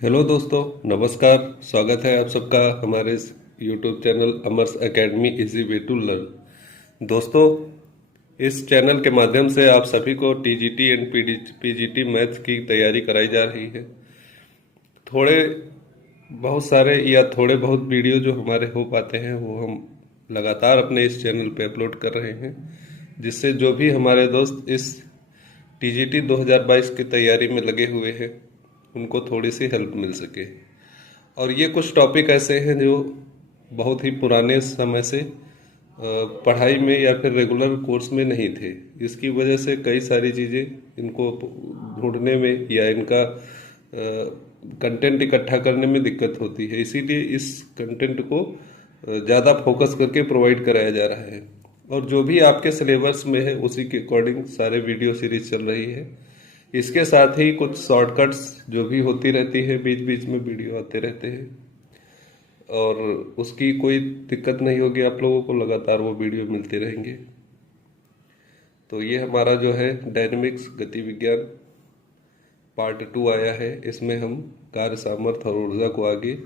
Hello दोस्तों, नमस्कार। स्वागत है आप सबका हमारे इस YouTube channel Amar's academy easy way to learn. दोस्तों, इस चैनल के माध्यम से आप सभी को टीजीटी एंड पीजीटी मैथ्स की तैयारी कराई जा रही है। थोड़े बहुत सारे या थोड़े बहुत वीडियो जो हमारे हो पाते हैं वो हम लगातार अपने इस चैनल पे अपलोड कर रहे हैं, जिससे जो भी हमारे दोस्त इस टीजीटी 2022 की तैयारी में लगे हुए हैं उनको थोड़ी सी हेल्प मिल सके। और ये कुछ टॉपिक ऐसे हैं जो बहुत ही पुराने समय से पढ़ाई में या फिर रेगुलर कोर्स में नहीं थे। इसकी वजह से कई सारी चीज़ें इनको ढूंढने में या इनका कंटेंट इकट्ठा करने में दिक्कत होती है। इसीलिए इस कंटेंट को ज़्यादा फोकस करके प्रोवाइड कराया जा रहा है, और जो भी आपके सिलेबस में है उसी के अकॉर्डिंग सारे वीडियो सीरीज चल रही है। इसके साथ ही कुछ शॉर्टकट्स जो भी होती रहती है, बीच बीच में वीडियो आते रहते हैं, और उसकी कोई दिक्कत नहीं होगी। आप लोगों को लगातार वो वीडियो मिलते रहेंगे। तो ये हमारा जो है डायनेमिक्स गति विज्ञान पार्ट 2 आया है। इसमें हम कार्य सामर्थ्य और ऊर्जा को आगे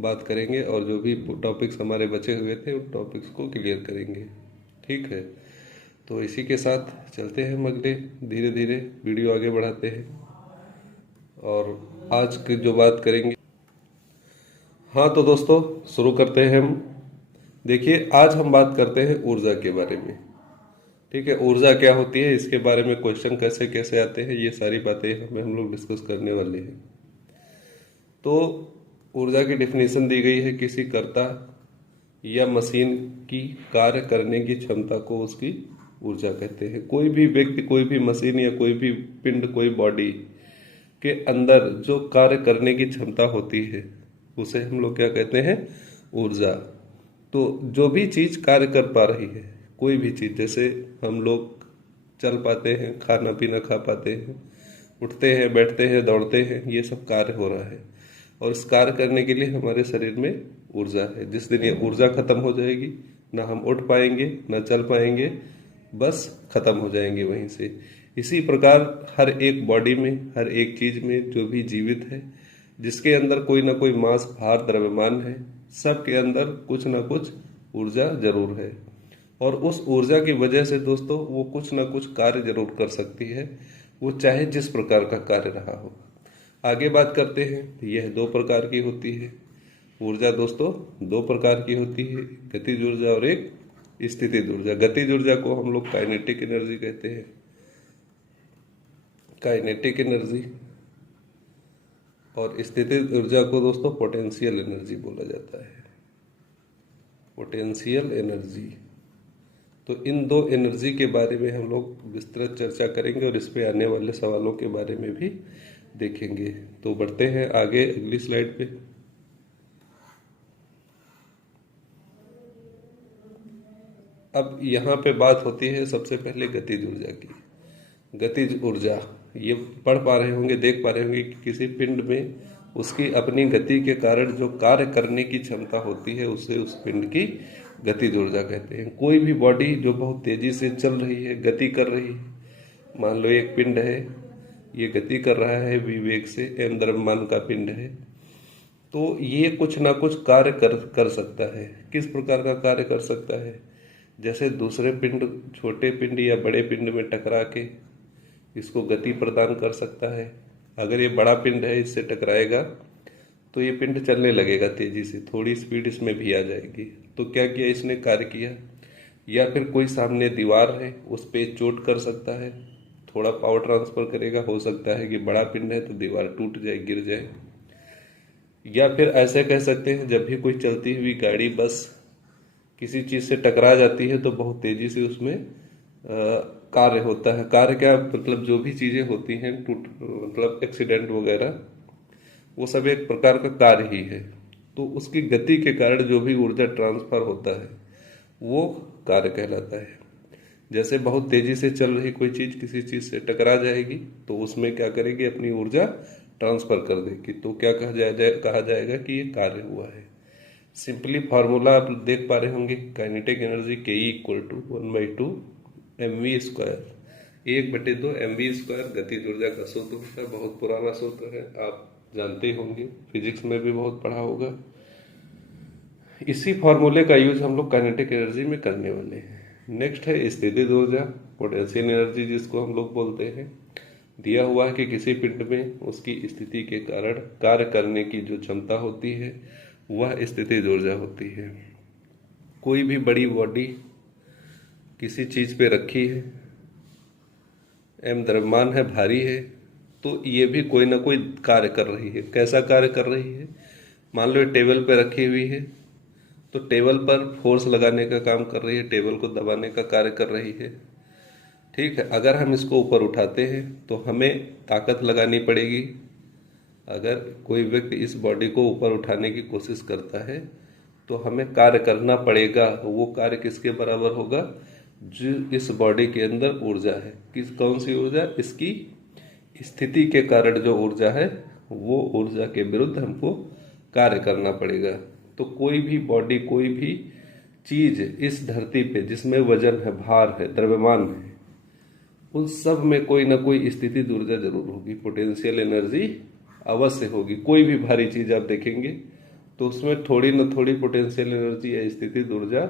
बात करेंगे, और जो भी टॉपिक्स हमारे बचे हुए थे उन टॉपिक्स को क्लियर करेंगे। ठीक है, तो इसी के साथ चलते हैं हम अगले, धीरे धीरे वीडियो आगे बढ़ाते हैं और आज की जो बात करेंगे। हाँ तो दोस्तों, शुरू करते हैं हम। देखिए, आज हम बात करते हैं ऊर्जा के बारे में। ठीक है, ऊर्जा क्या होती है, इसके बारे में क्वेश्चन कैसे कैसे आते हैं, ये सारी बातें हमें हम लोग डिस्कस करने वाले हैं। तो ऊर्जा की डिफिनीशन दी गई है, किसी कर्ता या मशीन की कार्य करने की क्षमता को उसकी ऊर्जा कहते हैं। कोई भी व्यक्ति, कोई भी मशीन या कोई भी पिंड, कोई बॉडी के अंदर जो कार्य करने की क्षमता होती है उसे हम लोग क्या कहते हैं, ऊर्जा। तो जो भी चीज कार्य कर पा रही है, कोई भी चीज, जैसे हम लोग चल पाते हैं, खाना पीना खा पाते हैं, उठते हैं, बैठते हैं, दौड़ते हैं, ये सब कार्य हो रहा है। और इस कार्य करने के लिए हमारे शरीर में ऊर्जा है। जिस दिन ये ऊर्जा खत्म हो जाएगी, ना हम उठ पाएंगे ना चल पाएंगे, बस खत्म हो जाएंगे वहीं से। इसी प्रकार हर एक बॉडी में, हर एक चीज में जो भी जीवित है, जिसके अंदर कोई ना कोई मास, भार, द्रव्यमान है, सब के अंदर कुछ ना कुछ ऊर्जा जरूर है। और उस ऊर्जा की वजह से दोस्तों वो कुछ ना कुछ कार्य जरूर कर सकती है, वो चाहे जिस प्रकार का कार्य रहा हो। आगे बात करते हैं। यह दो प्रकार की होती है ऊर्जा दोस्तों, दो प्रकार की होती है, गतिज ऊर्जा और एक स्थितिज ऊर्जा। गतिज ऊर्जा को हम लोग काइनेटिक एनर्जी कहते हैं, काइनेटिक एनर्जी। और स्थितिज ऊर्जा को दोस्तों पोटेंशियल एनर्जी बोला जाता है, पोटेंशियल एनर्जी। तो इन दो एनर्जी के बारे में हम लोग विस्तृत चर्चा करेंगे और इस पे आने वाले सवालों के बारे में भी देखेंगे। तो बढ़ते हैं आगे अगली स्लाइड पे। अब यहाँ पे बात होती है सबसे पहले गतिज ऊर्जा की। गतिज ऊर्जा, ये पढ़ पा रहे होंगे, देख पा रहे होंगे कि किसी पिंड में उसकी अपनी गति के कारण जो कार्य करने की क्षमता होती है उसे उस पिंड की गतिज ऊर्जा कहते हैं। कोई भी बॉडी जो बहुत तेजी से चल रही है, गति कर रही है, मान लो एक पिंड है, ये गति कर रहा है v वेग से, m द्रव्यमान का पिंड है, तो ये कुछ ना कुछ कार्य कर सकता है। किस प्रकार का कार्य कर सकता है, जैसे दूसरे पिंड, छोटे पिंड या बड़े पिंड में टकरा के इसको गति प्रदान कर सकता है। अगर ये बड़ा पिंड है, इससे टकराएगा तो ये पिंड चलने लगेगा तेजी से, थोड़ी स्पीड इसमें भी आ जाएगी। तो क्या किया इसने, कार्य किया। या फिर कोई सामने दीवार है, उस पर चोट कर सकता है, थोड़ा पावर ट्रांसफर करेगा। हो सकता है कि बड़ा पिंड है तो दीवार टूट जाए, गिर जाए। या फिर ऐसे कह सकते हैं, जब भी कोई चलती हुई गाड़ी, बस किसी चीज से टकरा जाती है तो बहुत तेजी से उसमें कार्य होता है। कार्य क्या, मतलब जो भी चीजें होती हैं, टूट, मतलब एक्सीडेंट वगैरह, वो सब एक प्रकार का कार्य ही है। तो उसकी गति के कारण जो भी ऊर्जा ट्रांसफर होता है वो कार्य कहलाता है। जैसे बहुत तेजी से चल रही कोई चीज किसी चीज से टकरा जाएगी तो उसमें क्या करेगी, अपनी ऊर्जा ट्रांसफर कर देगी, तो क्या कहा जाएगा कि ये कार्य हुआ है। सिंपली फार्मूला आप देख पा रहे होंगे, काइनेटिक एनर्जी के इक्वल टू 1/2 mv², 1/2 mv²। गतिज ऊर्जा का सूत्र है, बहुत पुराना सूत्र है, आप जानते ही होंगे, फिजिक्स में भी बहुत पढ़ा होगा। इसी फॉर्मूले का यूज हम लोग काइनेटिक एनर्जी में करने वाले हैं। नेक्स्ट है स्थितिज ऊर्जा, पोटेंशियल एनर्जी जिसको हम लोग बोलते हैं। दिया हुआ है कि किसी पिंड में उसकी स्थिति के कारण कार्य करने की जो क्षमता होती है वह स्थितिज ऊर्जा होती है। कोई भी बड़ी बॉडी किसी चीज पे रखी है, एम द्रव्यमान है, भारी है, तो ये भी कोई ना कोई कार्य कर रही है। कैसा कार्य कर रही है? मान लो ये टेबल पे रखी हुई है, तो टेबल पर फोर्स लगाने का काम कर रही है, टेबल को दबाने का कार्य कर रही है। ठीक है, अगर हम इसको ऊपर उठाते हैं तो हमें ताकत लगानी पड़ेगी। अगर कोई व्यक्ति इस बॉडी को ऊपर उठाने की कोशिश करता है तो हमें कार्य करना पड़ेगा। वो कार्य किसके बराबर होगा? जो इस बॉडी के अंदर ऊर्जा है, कौन सी ऊर्जा? इसकी स्थिति के कारण जो ऊर्जा है, वो ऊर्जा के विरुद्ध हमको कार्य करना पड़ेगा। तो कोई भी बॉडी, कोई भी चीज इस धरती पे जिसमें वजन है, भार है, द्रव्यमान है, उन सब में कोई ना कोई स्थितिज ऊर्जा जरूर होगी, पोटेंशियल एनर्जी अवश्य होगी। कोई भी भारी चीज आप देखेंगे तो उसमें थोड़ी न थोड़ी पोटेंशियल एनर्जी या स्थितिज ऊर्जा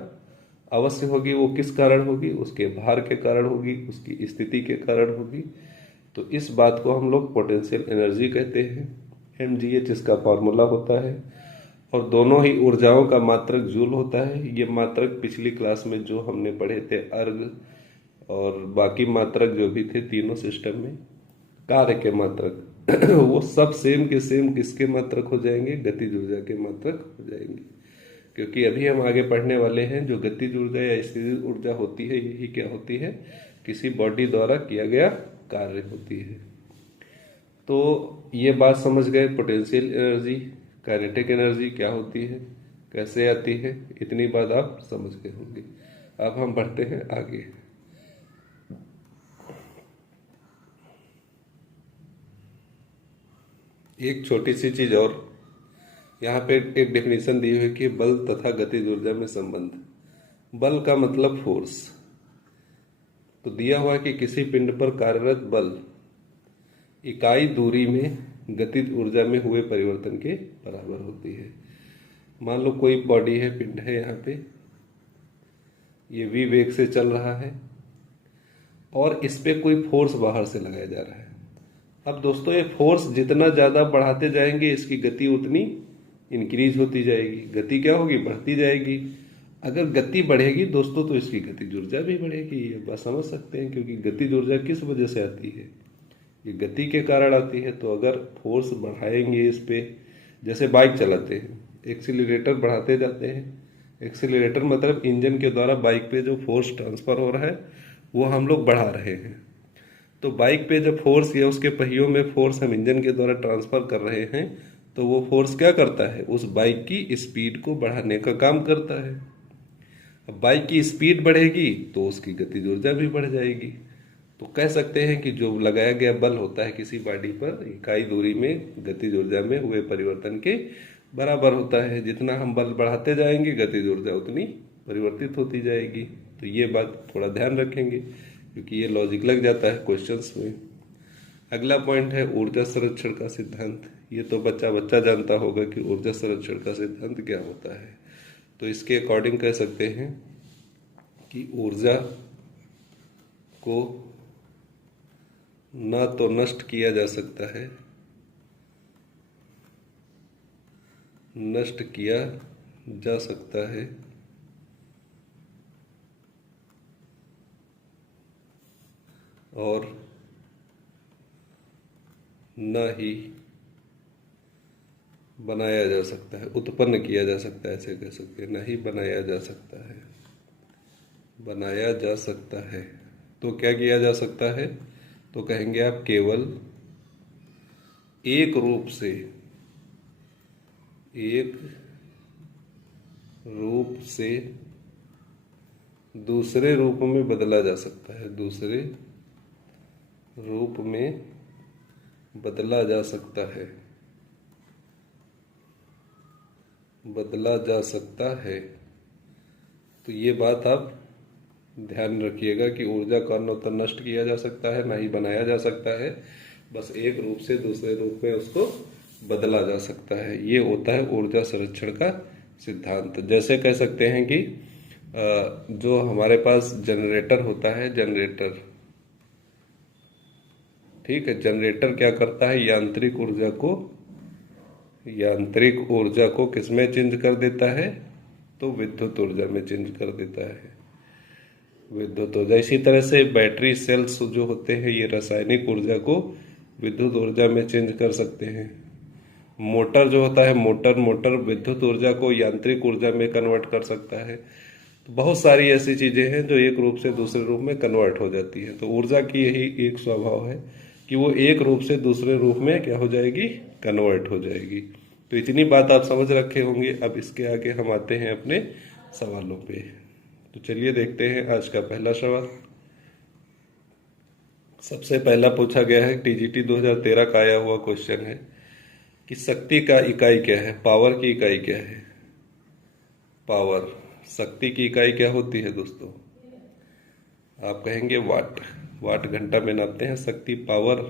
अवश्य होगी। वो किस कारण होगी? उसके भार के कारण होगी, उसकी स्थिति के कारण होगी। तो इस बात को हम लोग पोटेंशियल एनर्जी कहते हैं। mgh इसका फॉर्मूला होता है। और दोनों ही ऊर्जाओं का मात्रक जूल होता है। ये मात्रक पिछली क्लास में जो हमने पढ़े थे, अर्ग और बाकी मात्रक जो भी थे तीनों सिस्टम में, कार्य के मात्रक वो सब सेम के सेम किसके मात्रक हो जाएंगे? गतिज ऊर्जा के मात्रक हो जाएंगे। क्योंकि अभी हम आगे पढ़ने वाले हैं, जो गतिज ऊर्जा या स्थितिज ऊर्जा होती है, यही क्या होती है? किसी बॉडी द्वारा किया गया कार्य होती है। तो ये बात समझ गए, पोटेंशियल एनर्जी, काइनेटिक एनर्जी क्या होती है, कैसे आती है, इतनी बात आप समझ गए होंगे। अब हम बढ़ते हैं आगे। एक छोटी सी चीज और, यहाँ पे एक डेफिनेशन दी हुई है कि बल तथा गतिज ऊर्जा में संबंध। बल का मतलब फोर्स। तो दिया हुआ है कि किसी पिंड पर कार्यरत बल इकाई दूरी में गतिज ऊर्जा में हुए परिवर्तन के बराबर होती है। मान लो कोई बॉडी है, पिंड है, यहाँ पे ये v वेग से चल रहा है और इस पे कोई फोर्स बाहर से लगाया जा रहा है। अब दोस्तों, ये फोर्स जितना ज्यादा बढ़ाते जाएंगे, इसकी गति उतनी इंक्रीज होती जाएगी। गति क्या होगी? बढ़ती जाएगी। अगर गति बढ़ेगी दोस्तों, तो इसकी गतिज ऊर्जा भी बढ़ेगी। ये बात समझ सकते हैं, क्योंकि गतिज ऊर्जा किस वजह से आती है? ये गति के कारण आती है। तो अगर फोर्स बढ़ाएंगे इस पे, जैसे बाइक चलाते हैं, एक्सीलरेटर बढ़ाते जाते हैं। एक्सीलरेटर मतलब इंजन के द्वारा बाइक पे जो फोर्स ट्रांसफर हो रहा है वो हम लोग बढ़ा रहे हैं। तो बाइक पे जब फोर्स या उसके पहियों में फोर्स हम इंजन के द्वारा ट्रांसफर कर रहे हैं, तो वो फोर्स क्या करता है? उस बाइक की स्पीड को बढ़ाने का काम करता है। अब बाइक की स्पीड बढ़ेगी तो उसकी गतिज ऊर्जा भी बढ़ जाएगी। तो कह सकते हैं कि जो लगाया गया बल होता है किसी बॉडी पर, इकाई दूरी में गतिज ऊर्जा में हुए परिवर्तन के बराबर होता है। जितना हम बल बढ़ाते जाएंगे, गतिज ऊर्जा उतनी परिवर्तित होती जाएगी। तो ये बात थोड़ा ध्यान रखेंगे, क्योंकि ये लॉजिक लग जाता है क्वेश्चंस में। अगला पॉइंट है ऊर्जा संरक्षण का सिद्धांत। ये तो बच्चा बच्चा जानता होगा कि ऊर्जा संरक्षण का सिद्धांत क्या होता है। तो इसके अकॉर्डिंग कह सकते हैं कि ऊर्जा को ना तो नष्ट किया जा सकता है, नष्ट किया जा सकता है, और न ही बनाया जा सकता है, उत्पन्न किया जा सकता है, ऐसे कह सकते हैं। नहीं बनाया जा सकता है, बनाया जा सकता है। तो क्या किया जा सकता है? तो कहेंगे आप केवल एक रूप से, एक रूप से दूसरे रूप में बदला जा सकता है, दूसरे रूप में बदला जा सकता है, बदला जा सकता है। तो ये बात आप ध्यान रखिएगा कि ऊर्जा का न तो नष्ट किया जा सकता है, ना ही बनाया जा सकता है। बस एक रूप से दूसरे रूप में उसको बदला जा सकता है। ये होता है ऊर्जा संरक्षण का सिद्धांत। जैसे कह सकते हैं कि जो हमारे पास जनरेटर होता है, जनरेटर, ठीक है, जनरेटर क्या करता है, यांत्रिक ऊर्जा को किसमें चेंज कर देता है, तो विद्युत ऊर्जा में चेंज कर देता है, विद्युत ऊर्जा। इसी तरह से बैटरी सेल्स जो होते हैं ये रासायनिक ऊर्जा को विद्युत ऊर्जा में चेंज कर सकते हैं। मोटर जो होता है, मोटर विद्युत ऊर्जा को यांत्रिक ऊर्जा में कन्वर्ट कर सकता है। तो बहुत सारी ऐसी चीजें हैं जो एक रूप से दूसरे रूप में कन्वर्ट हो जाती है। तो ऊर्जा की यही एक स्वभाव है कि वो एक रूप से दूसरे रूप में क्या हो जाएगी, कन्वर्ट हो जाएगी। तो इतनी बात आप समझ रखे होंगे। अब इसके आगे हम आते हैं अपने सवालों पे। तो चलिए देखते हैं आज का पहला सवाल। सबसे पहला पूछा गया है, टीजीटी 2013 का आया हुआ क्वेश्चन है कि शक्ति का इकाई क्या है, पावर की इकाई क्या है। पावर, शक्ति की इकाई क्या होती है दोस्तों, आप कहेंगे वाट। वाट घंटा में नापते हैं। शक्ति, पावर,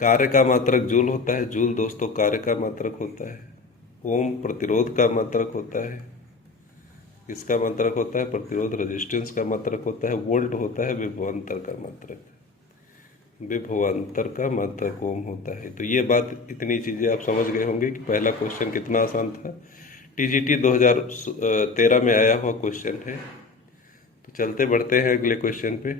कार्य का मात्रक जूल होता है। जूल दोस्तों कार्य का मात्रक होता है। ओम प्रतिरोध का मात्रक होता है। किसका मात्रक होता है, प्रतिरोध, रेजिस्टेंस का मात्रक होता है। वोल्ट होता है विभवांतर का मात्रक, विभवांतर का मात्रक ओम होता है। तो ये बात, इतनी चीजें आप समझ गए होंगे कि पहला क्वेश्चन कितना आसान था। टीजीटी 2013 में आया हुआ क्वेश्चन है। तो चलते बढ़ते हैं अगले क्वेश्चन पे।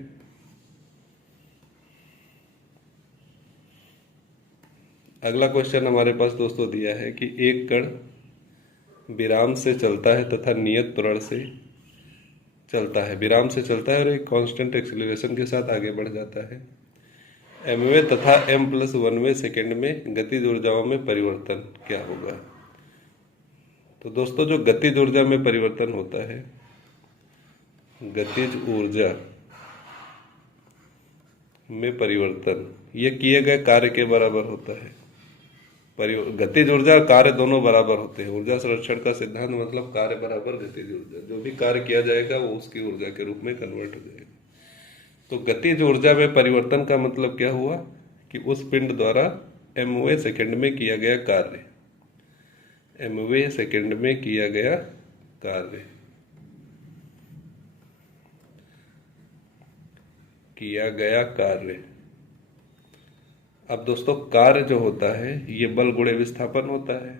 अगला क्वेश्चन हमारे पास दोस्तों दिया है कि एक कण विराम से चलता है तथा नियत त्वरण से चलता है, विराम से चलता है और एक कांस्टेंट एक्सीलरेशन के साथ आगे बढ़ जाता है। mवें तथा m+1वें सेकेंड में गतिज ऊर्जाओं में परिवर्तन क्या होगा। तो दोस्तों जो गतिज ऊर्जा में परिवर्तन होता है, गतिज ऊर्जा में परिवर्तन, ये किए गए कार्य के बराबर होता है। गतिज ऊर्जा और कार्य दोनों बराबर होते हैं। ऊर्जा संरक्षण का सिद्धांत मतलब कार्य बराबर गतिज ऊर्जा, जो भी कार्य किया जाएगा वो उसकी ऊर्जा के रूप में कन्वर्ट हो जाएगा। तो गतिज ऊर्जा में परिवर्तन का मतलब क्या हुआ कि उस पिंड द्वारा mवें सेकंड में किया गया कार्य, mवें सेकंड में किया गया कार्य, किया गया कार्य। अब दोस्तों कार्य जो होता है ये बल गुणे विस्थापन होता है।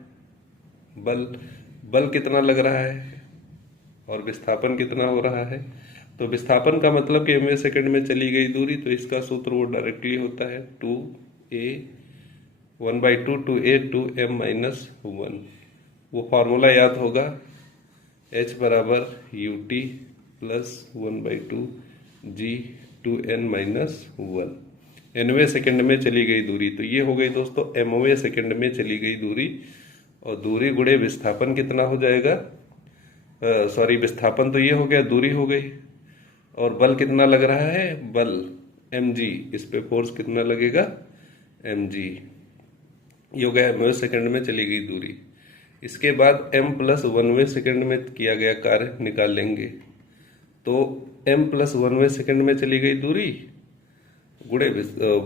बल कितना लग रहा है और विस्थापन कितना हो रहा है। तो विस्थापन का मतलब कि mवें सेकंड में चली गई दूरी, तो इसका सूत्र वो डायरेक्टली होता है 2a 1/2 2a 2m-1। वो फॉर्मूला याद होगा, h बराबर ut प्लस 1/2 g 2n-1। nवें सेकंड में चली गई दूरी, तो ये हो गई दोस्तों mवें सेकंड में चली गई दूरी, और दूरी गुणे विस्थापन कितना हो जाएगा, विस्थापन तो ये हो गया, दूरी हो गई, और बल कितना लग रहा है, बल mg, इस पे फोर्स कितना लगेगा mg। ये हो गया mवें सेकंड में चली गई दूरी। इसके बाद m+1वें सेकंड में किया गया कार्य निकाल लेंगे। तो m+1वें सेकंड में चली गई दूरी गुणे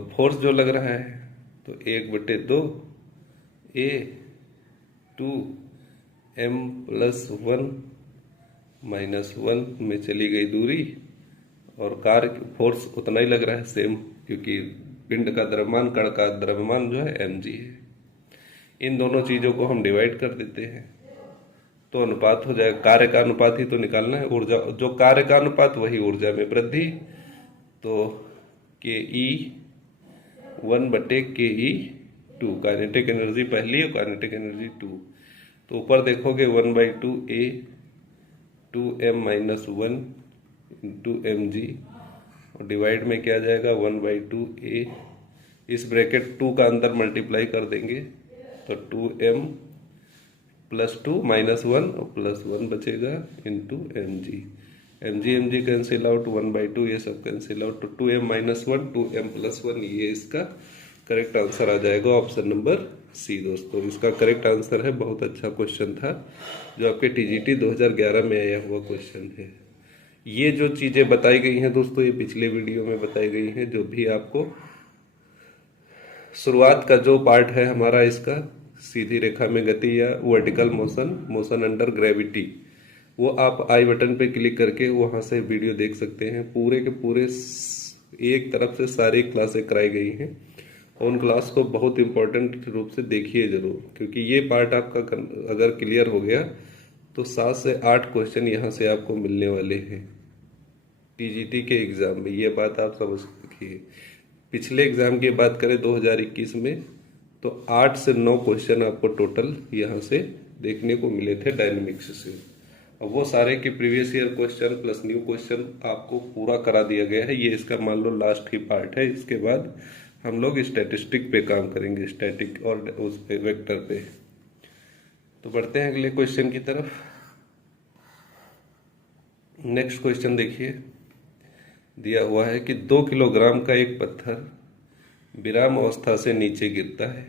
फोर्स जो लग रहा है, तो 1/2 a 2 m+1-1 में चली गई दूरी, और कार्य फोर्स उतना ही लग रहा है सेम, क्योंकि पिंड का द्रव्यमान, कण का द्रव्यमान जो है mg है। इन दोनों चीजों को हम डिवाइड कर देते हैं तो अनुपात हो जाएगा। कार्य का अनुपात ही तो निकालना है, ऊर्जा जो कार्य का अनुपात वही ऊर्जा में वृद्धि। तो ke 1/ke2, काइनेटिक एनर्जी पहली और काइनेटिक एनर्जी 2। तो ऊपर देखोगे 1/2 a 2m-1 इंटू mg, और डिवाइड में क्या जाएगा 1/2 a, इस ब्रैकेट 2 का अंदर मल्टीप्लाई कर देंगे तो 2m + 2 -1 और +1 बचेगा into mg। mg cancel out, 1/2 ये सब कैंसिल आउट, तो 2m-1 2m+1, ये इसका करेक्ट आंसर आ जाएगा, ऑप्शन नंबर सी। दोस्तों इसका करेक्ट आंसर है। बहुत अच्छा क्वेश्चन था जो आपके टीजीटी 2011 में आया हुआ क्वेश्चन है। ये जो चीजें बताई गई हैं दोस्तों, ये पिछले वीडियो में बताई गई हैं। जो भी आपको शुरुआत का जो पार्ट है हमारा इसका, सीधी रेखा में गति या vertical motion, motion under gravity, वो आप आई बटन पे क्लिक करके वहां से वीडियो देख सकते हैं। पूरे के पूरे एक तरफ से सारी क्लासें कराई गई हैं। उन क्लास को बहुत इंपॉर्टेंट रूप से देखिए जरूर, क्योंकि ये पार्ट आपका अगर क्लियर हो गया तो 7 से 8 क्वेश्चन यहाँ से आपको मिलने वाले हैं टीजीटी के एग्जाम में। ये बात आप समझ रखिए। पिछले एग्जाम की बात करें 2021 में, तो 8 से 9 क्वेश्चन आपको टोटल यहाँ से देखने को मिले थे डायनेमिक्स से। अब वो सारे के previous year question plus new question आपको पूरा करा दिया गया है। ये इसका मान लो लास्ट ही पार्ट है। इसके बाद हम लोग स्टैटिस्टिक पे काम करेंगे, स्टैटिक और उस पे वेक्टर पे। तो बढ़ते हैं अगले क्वेश्चन की तरफ। नेक्स्ट क्वेश्चन देखिए, दिया हुआ है कि 2 किलोग्राम का एक पत्थर विराम अवस्था से नीचे गिरता है।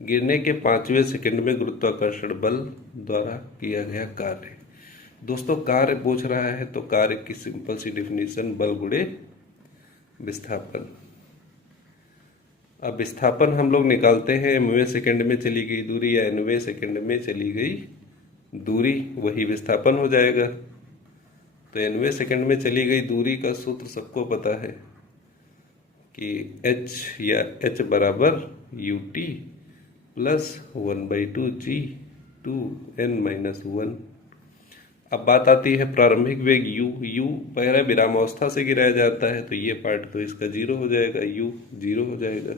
गिरने के 5वें सेकंड में गुरुत्वाकर्षण बल द्वारा किया गया कार्य। दोस्तों कार्य पूछ रहा है तो कार्य की सिंपल सी डिफिनीशन बल गुणे विस्थापन। अब विस्थापन हम लोग निकालते हैं mवें सेकंड में चली गई दूरी या nवें सेकंड में चली गई दूरी, वही विस्थापन हो जाएगा। तो nवें सेकंड में चली गई दूरी का सूत्र सबको पता है कि h या h बराबर ut प्लस 1/2 g 2n-1। अब बात आती है प्रारंभिक वेग u पहले विराम अवस्था से गिराया जाता है, तो ये पार्ट तो इसका 0 हो जाएगा, u 0 हो जाएगा।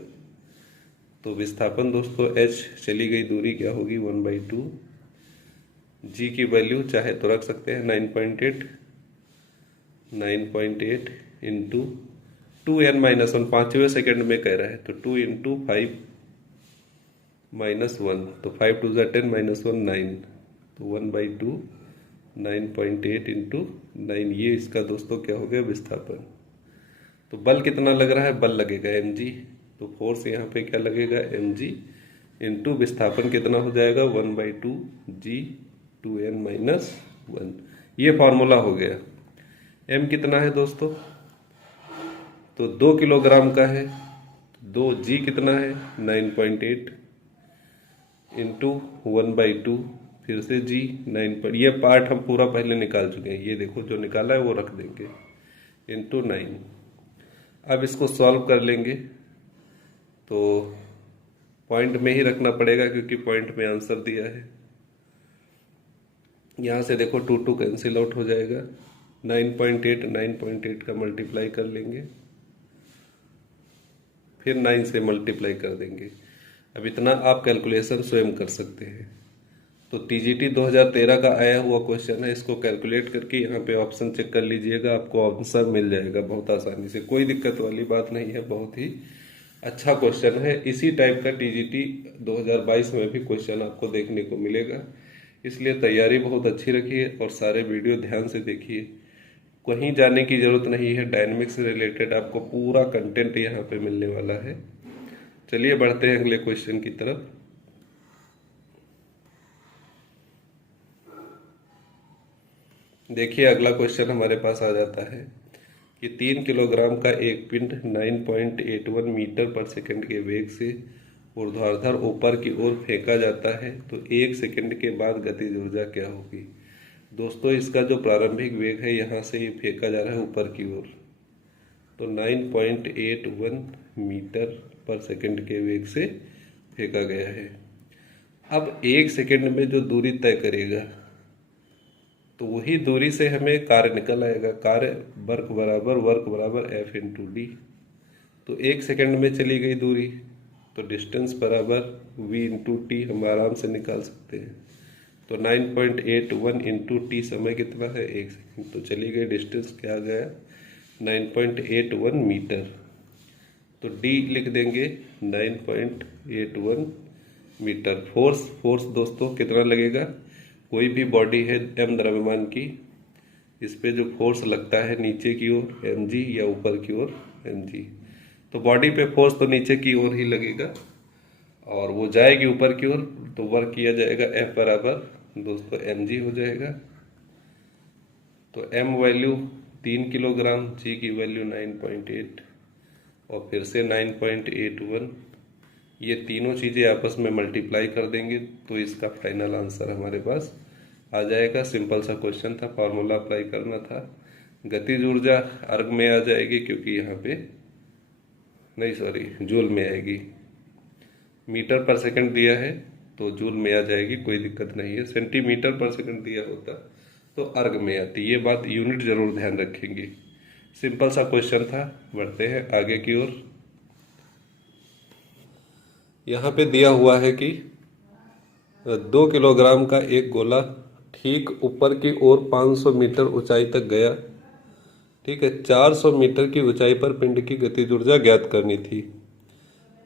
तो विस्थापन दोस्तों h चली गई दूरी क्या होगी 1/2, g की वैल्यू चाहे तो रख सकते हैं 9.8 इंटू 2n-1, 5वें सेकंड में कह रहा है तो 2 इंटू 5 -1, तो 5 2 10 -1 9, तो 1/2 9.8 इंटू 9, ये इसका दोस्तों क्या हो गया विस्थापन। तो बल कितना लग रहा है, बल लगेगा mg, तो फोर्स यहाँ पे क्या लगेगा mg इंटू विस्थापन कितना हो जाएगा 1/2 g 2n-1। ये फॉर्मूला हो गया। m कितना है दोस्तों, तो 2 किलोग्राम का है, 2g कितना है 9.8 इंटू 1/2, फिर से g 9, ये पार्ट हम पूरा पहले निकाल चुके हैं, ये देखो जो निकाला है वो रख देंगे इंटू 9। अब इसको सॉल्व कर लेंगे तो पॉइंट में ही रखना पड़ेगा क्योंकि पॉइंट में आंसर दिया है। यहाँ से देखो 2 कैंसिल आउट हो जाएगा, 9.8 का मल्टीप्लाई कर लेंगे, फिर 9 से मल्टीप्लाई कर देंगे। अब इतना आप कैलकुलेशन स्वयं कर सकते हैं। तो टीजीटी 2013 का आया हुआ क्वेश्चन है, इसको कैलकुलेट करके यहाँ पे ऑप्शन चेक कर लीजिएगा, आपको आंसर मिल जाएगा बहुत आसानी से, कोई दिक्कत वाली बात नहीं है। बहुत ही अच्छा क्वेश्चन है। इसी टाइप का टीजीटी 2022 में भी क्वेश्चन आपको देखने को मिलेगा, इसलिए तैयारी बहुत अच्छी रखिए और सारे वीडियो ध्यान से देखिए। कहीं जाने की जरूरत नहीं है, डायनेमिक्स से रिलेटेड आपको पूरा कंटेंट यहाँ पे मिलने वाला है। चलिए बढ़ते हैं अगले क्वेश्चन की तरफ। देखिए अगला क्वेश्चन हमारे पास आ जाता है कि 3 किलोग्राम का एक पिंड 9.81 मीटर पर सेकंड के वेग से ऊर्ध्वाधर ऊपर की ओर फेंका जाता है, तो 1 सेकंड के बाद गतिज ऊर्जा क्या होगी। दोस्तों इसका जो प्रारंभिक वेग है, यहाँ से ये फेंका जा रहा है ऊपर की ओर, तो 9.81 मीटर पर सेकंड के वेग से फेंका गया है। अब 1 सेकंड में जो दूरी तय करेगा, तो वही दूरी से हमें कार्य निकल आएगा। कार्य वर्क बराबर F इंटू डी। तो 1 सेकंड में चली गई दूरी, तो डिस्टेंस बराबर v इंटू टी हम आराम से निकाल सकते हैं। तो 9.81 इंटू टी समय कितना है 1 सेकंड, तो चली गई डिस्टेंस क्या आ गया 9.81 मीटर। तो d लिख देंगे 9.81 मीटर। फोर्स दोस्तों कितना लगेगा, कोई भी बॉडी है m द्रव्यमान की, इस पे जो फोर्स लगता है नीचे की ओर mg या ऊपर की ओर mg, तो बॉडी पे फोर्स तो नीचे की ओर ही लगेगा और वो जाएगी ऊपर की ओर, तो वर्क किया जाएगा F बराबर दोस्तों mg हो जाएगा। तो m वैल्यू 3 किलोग्राम, g की वैल्यू 9.8 और फिर से 9.81 ये तीनों चीज़ें आपस में मल्टीप्लाई कर देंगे तो इसका फाइनल आंसर हमारे पास आ जाएगा। सिंपल सा क्वेश्चन था, फार्मूला अप्लाई करना था। गतिज ऊर्जा अर्ग में आ जाएगी क्योंकि यहाँ पे नहीं, सॉरी, जूल में आएगी। मीटर पर सेकंड दिया है तो जूल में आ जाएगी, कोई दिक्कत नहीं है। सेंटीमीटर पर सेकंड दिया होता तो अर्ग में आती। ये बात यूनिट जरूर ध्यान रखेंगे। सिंपल सा क्वेश्चन था। बढ़ते हैं आगे की ओर। यहाँ पे दिया हुआ है कि 2 किलोग्राम का एक गोला ठीक ऊपर की ओर 500 मीटर ऊंचाई तक गया। ठीक है, 400 मीटर की ऊंचाई पर पिंड की गतिज ऊर्जा ज्ञात करनी थी।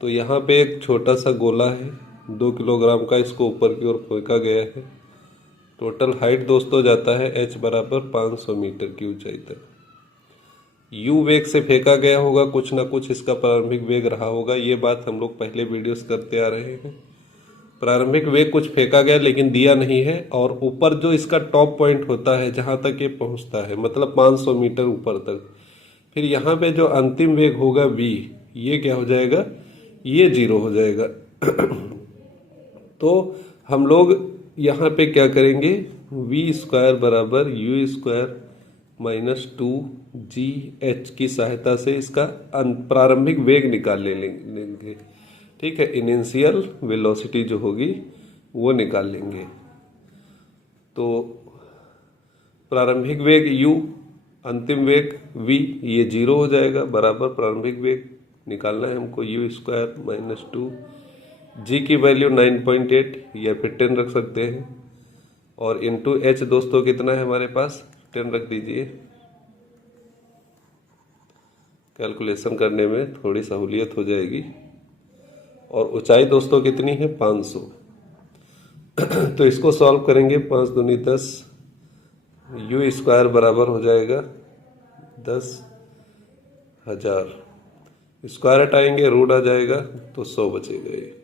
तो यहाँ पे एक छोटा सा गोला है 2 किलोग्राम का, इसको ऊपर की ओर फेंका गया है। टोटल हाइट दोस्तों जाता है h बराबर 500 मीटर की ऊंचाई तक। u वेग से फेंका गया होगा, कुछ ना कुछ इसका प्रारंभिक वेग रहा होगा। ये बात हम लोग पहले वीडियोस करते आ रहे हैं। प्रारंभिक वेग कुछ फेंका गया लेकिन दिया नहीं है, और ऊपर जो इसका टॉप पॉइंट होता है जहाँ तक ये पहुँचता है, मतलब 500 मीटर ऊपर तक, फिर यहाँ पे जो अंतिम वेग होगा v, ये क्या हो जाएगा, ये 0 हो जाएगा। तो हम लोग यहाँ पे क्या करेंगे, वी स्क्वायर बराबर यू स्क्वायर माइनस 2GH की सहायता से इसका प्रारंभिक वेग निकाल लेंगे। ठीक है, इनिशियल वेलोसिटी जो होगी वो निकाल लेंगे। तो प्रारंभिक वेग u, अंतिम वेग v, ये 0 हो जाएगा, बराबर प्रारंभिक वेग निकालना है हमको यू स्क्वायर माइनस 2। जी की वैल्यू 9.8 या फिर 10 रख सकते हैं, और इंटू एच दोस्तों कितना है हमारे पास, 10 रख दीजिए। कैलकुलेशन करने में थोड़ी सहूलियत हो जाएगी। और ऊंचाई दोस्तों कितनी है, 500। तो इसको सॉल्व करेंगे, 5 दूनी 10, यू स्क्वायर बराबर हो जाएगा 10,000। स्क्वायर हटाएंगे, रूट आ जाएगा तो 100 बचेगा। ये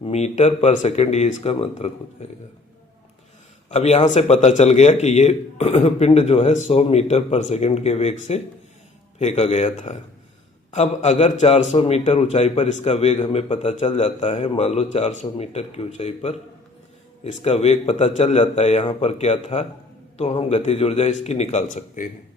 मीटर पर सेकंड, ये इसका मात्रक हो जाएगा। अब यहाँ से पता चल गया कि ये पिंड जो है 100 मीटर पर सेकंड के वेग से फेंका गया था। अब अगर 400 मीटर ऊंचाई पर इसका वेग हमें पता चल जाता है, मान लो 400 मीटर की ऊंचाई पर इसका वेग पता चल जाता है, यहाँ पर क्या था, तो हम गतिज ऊर्जा इसकी निकाल सकते हैं।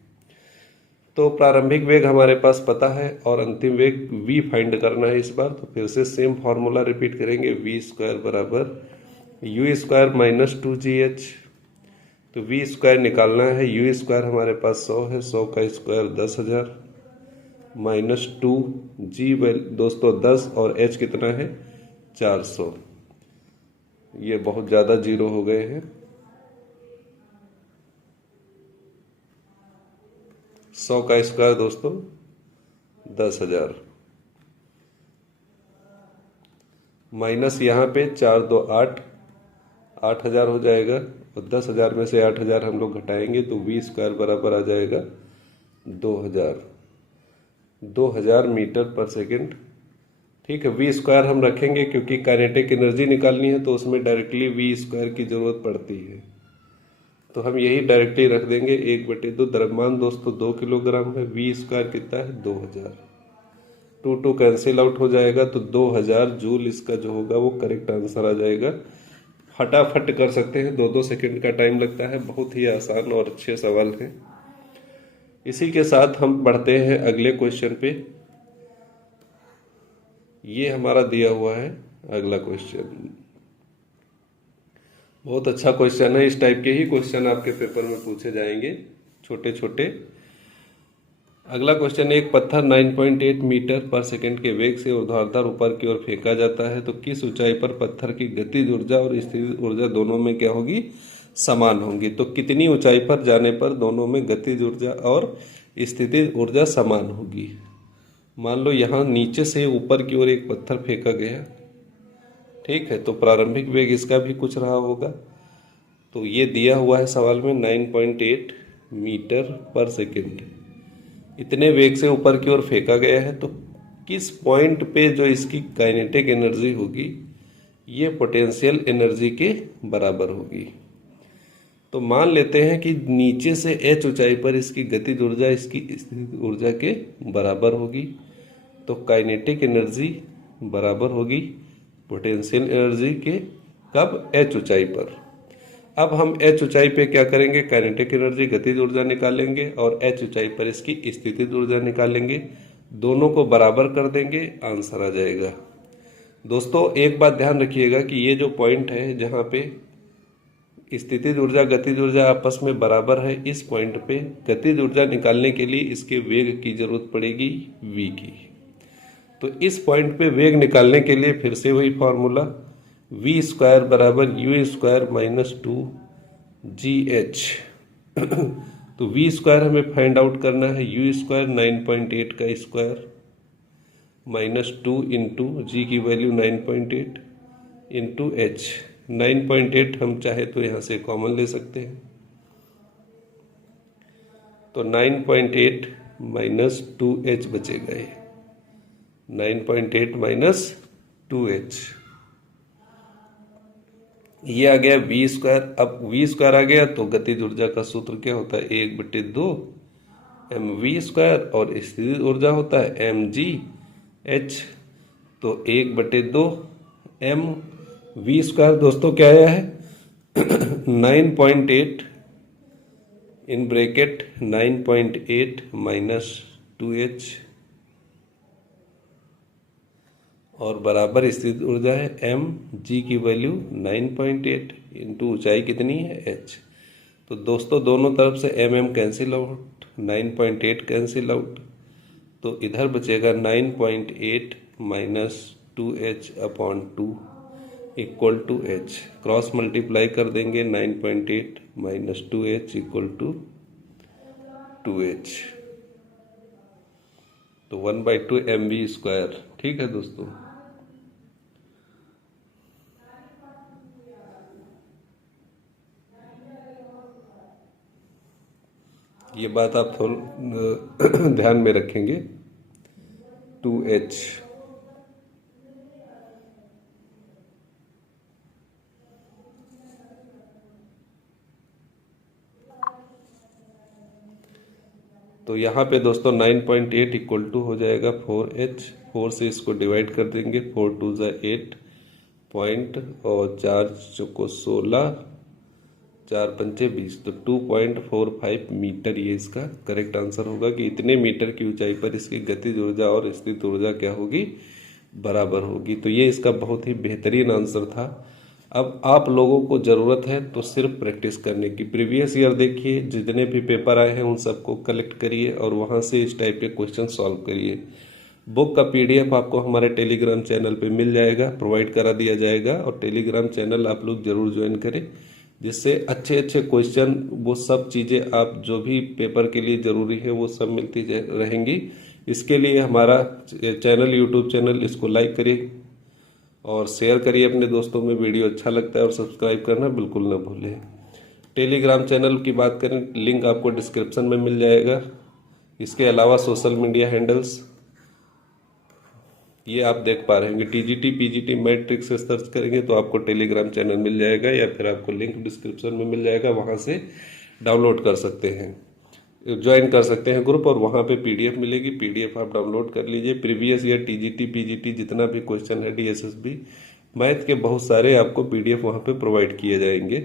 तो प्रारंभिक वेग हमारे पास पता है और अंतिम वेग v फाइंड करना है इस बार। तो फिर से सेम फॉर्मूला रिपीट करेंगे, वी स्क्वायर बराबर यू स्क्वायर माइनस 2GH। तो v स्क्वायर निकालना है, यू स्क्वायर हमारे पास 100 है, 100 का स्क्वायर 10,000 माइनस 2g दोस्तों 10, और h कितना है 400। ये बहुत ज़्यादा जीरो हो गए हैं। 100 का स्क्वायर दोस्तों 10,000 माइनस यहाँ पे 4 2 8, 8,000 हो जाएगा, और 10,000 में से 8,000 हम लोग घटाएंगे तो वी स्क्वायर बराबर आ जाएगा 2000 मीटर पर सेकंड। ठीक है, वी स्क्वायर हम रखेंगे क्योंकि काइनेटिक एनर्जी निकालनी है तो उसमें डायरेक्टली वी स्क्वायर की जरूरत पड़ती है, तो हम यही डायरेक्टली रख देंगे। 1/2 द्रव्यमान दोस्तों 2 किलोग्राम है, वी स्क्वायर कितना है 2000, 2 कैंसिल आउट हो जाएगा, तो 2000 जूल इसका जो होगा वो करेक्ट आंसर आ जाएगा। फटाफट कर सकते हैं, 2-2 सेकंड का टाइम लगता है, बहुत ही आसान और अच्छे सवाल हैं। इसी के साथ हम बढ़ते हैं अगले क्वेश्चन पे। ये हमारा दिया हुआ है अगला क्वेश्चन, बहुत अच्छा क्वेश्चन है। इस टाइप के ही क्वेश्चन आपके पेपर में पूछे जाएंगे, छोटे छोटे। अगला क्वेश्चन, एक पत्थर 9.8 मीटर पर सेकंड के वेग से ऊर्ध्वाधर ऊपर की ओर फेंका जाता है, तो किस ऊंचाई पर पत्थर की गतिज ऊर्जा और स्थितिज ऊर्जा दोनों में क्या होगी, समान होंगी। तो कितनी ऊंचाई पर जाने पर दोनों में गतिज ऊर्जा और स्थितिज ऊर्जा समान होगी। मान लो यहाँ नीचे से ऊपर की ओर एक पत्थर फेंका गया, ठीक है, तो प्रारंभिक वेग इसका भी कुछ रहा होगा। तो ये दिया हुआ है सवाल में 9.8 मीटर पर सेकंड, इतने वेग से ऊपर की ओर फेंका गया है, तो किस पॉइंट पे जो इसकी काइनेटिक एनर्जी होगी ये पोटेंशियल एनर्जी के बराबर होगी। तो मान लेते हैं कि नीचे से h ऊंचाई पर इसकी गतिज ऊर्जा इसकी स्थितिज ऊर्जा के बराबर होगी। तो काइनेटिक एनर्जी बराबर होगी पोटेंशियल एनर्जी के, कब, h ऊंचाई पर। अब हम h ऊंचाई पे क्या करेंगे, काइनेटिक एनर्जी गतिज ऊर्जा निकालेंगे और h ऊंचाई पर इसकी स्थितिज ऊर्जा निकालेंगे, दोनों को बराबर कर देंगे, आंसर आ जाएगा। दोस्तों एक बात ध्यान रखिएगा कि ये जो पॉइंट है जहाँ पे स्थितिज ऊर्जा गतिज ऊर्जा आपस में बराबर है, इस पॉइंट पे गतिज ऊर्जा निकालने के लिए इसके वेग की जरूरत पड़ेगी v की। तो इस पॉइंट पे वेग निकालने के लिए फिर से वही फॉर्मूला v स्क्वायर बराबर यू स्क्वायर माइनस 2gh। तो v स्क्वायर हमें फाइंड आउट करना है, यू स्क्वायर 9.8 का स्क्वायर माइनस 2 इंटू जी की वैल्यू 9.8 इंटू h। 9.8 हम चाहे तो यहाँ से कॉमन ले सकते हैं, तो 9.8 माइनस 2h बचेगा, ये 9.8 माइनस 2h, ये आ गया v स्क्वायर। अब v स्क्वायर आ गया तो गतिज ऊर्जा का सूत्र क्या होता है, 1/2 mv स्क्वायर, और स्थितिज ऊर्जा होता है mgh, तो 1/2 m v स्क्वायर दोस्तों क्या आया है 9.8 इन ब्रैकेट 9.8 माइनस 2h, और बराबर स्थित ऊर्जा है m, g की वैल्यू 9.8 इंटू ऊंचाई कितनी है h। तो दोस्तों दोनों तरफ से mm cancel out, 9.8 cancel out, तो इधर बचेगा 9.8 minus 2h upon 2 equal to h। Cross multiply कर देंगे, 9.8 minus 2h equal to 2h, तो 1/2 mv स्क्वायर। ठीक है दोस्तों, ये बात आप थोड़ा ध्यान में रखेंगे। 2h तो यहाँ पे दोस्तों 9.8 इक्वल टू हो जाएगा 4h, 4 से इसको डिवाइड कर देंगे, 4 2 ज़ा 8 पॉइंट और 4 चौको 16, 4 पंचे 20, तो 2.45 मीटर ये इसका करेक्ट आंसर होगा कि इतने मीटर की ऊंचाई पर इसकी गतिज ऊर्जा और स्थित ऊर्जा क्या होगी, बराबर होगी। तो ये इसका बहुत ही बेहतरीन आंसर था। अब आप लोगों को ज़रूरत है तो सिर्फ प्रैक्टिस करने की। प्रीवियस ईयर देखिए, जितने भी पेपर आए हैं उन सबको कलेक्ट करिए और वहाँ से इस टाइप के क्वेश्चन सॉल्व करिए। बुक का PDF आपको हमारे टेलीग्राम चैनल पे मिल जाएगा, प्रोवाइड करा दिया जाएगा, और टेलीग्राम चैनल आप लोग ज़रूर ज्वाइन करें, जिससे अच्छे अच्छे क्वेश्चन, वो सब चीज़ें आप जो भी पेपर के लिए ज़रूरी है वो सब मिलती रहेंगी। इसके लिए हमारा चैनल, यूट्यूब चैनल, इसको लाइक करिए और शेयर करिए अपने दोस्तों में, वीडियो अच्छा लगता है, और सब्सक्राइब करना बिल्कुल ना भूलें। टेलीग्राम चैनल की बात करें, लिंक आपको डिस्क्रिप्शन में मिल जाएगा। इसके अलावा सोशल मीडिया हैंडल्स ये आप देख पा रहे होंगे, TGT PGT मैट्रिक्स से सर्च करेंगे तो आपको टेलीग्राम चैनल मिल जाएगा, या फिर आपको लिंक डिस्क्रिप्शन में मिल जाएगा, वहाँ से डाउनलोड कर सकते हैं, ज्वाइन कर सकते हैं ग्रुप, और वहाँ पे PDF मिलेगी, PDF आप डाउनलोड कर लीजिए। प्रीवियस ईयर TGT PGT जितना भी क्वेश्चन है, DSSB मैथ के बहुत सारे आपको PDF वहाँ पे प्रोवाइड किए जाएंगे।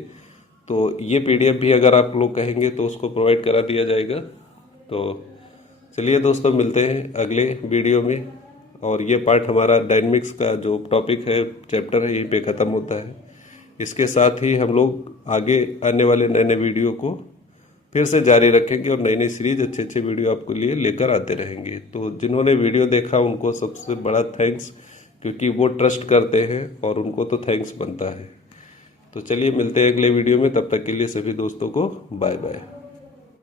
तो ये PDF भी अगर आप लोग कहेंगे तो उसको प्रोवाइड करा दिया जाएगा। तो चलिए दोस्तों, मिलते हैं अगले वीडियो में, और ये पार्ट हमारा डायनेमिक्स का जो टॉपिक है, चैप्टर है, यहीं पे ख़त्म होता है। इसके साथ ही हम लोग आगे आने वाले नए नए वीडियो को फिर से जारी रखेंगे, और नई नई सीरीज अच्छे अच्छे वीडियो आपको लिए लेकर आते रहेंगे। तो जिन्होंने वीडियो देखा उनको सबसे बड़ा थैंक्स, क्योंकि वो ट्रस्ट करते हैं और उनको तो थैंक्स बनता है। तो चलिए मिलते हैं अगले वीडियो में, तब तक के लिए सभी दोस्तों को बाय बाय।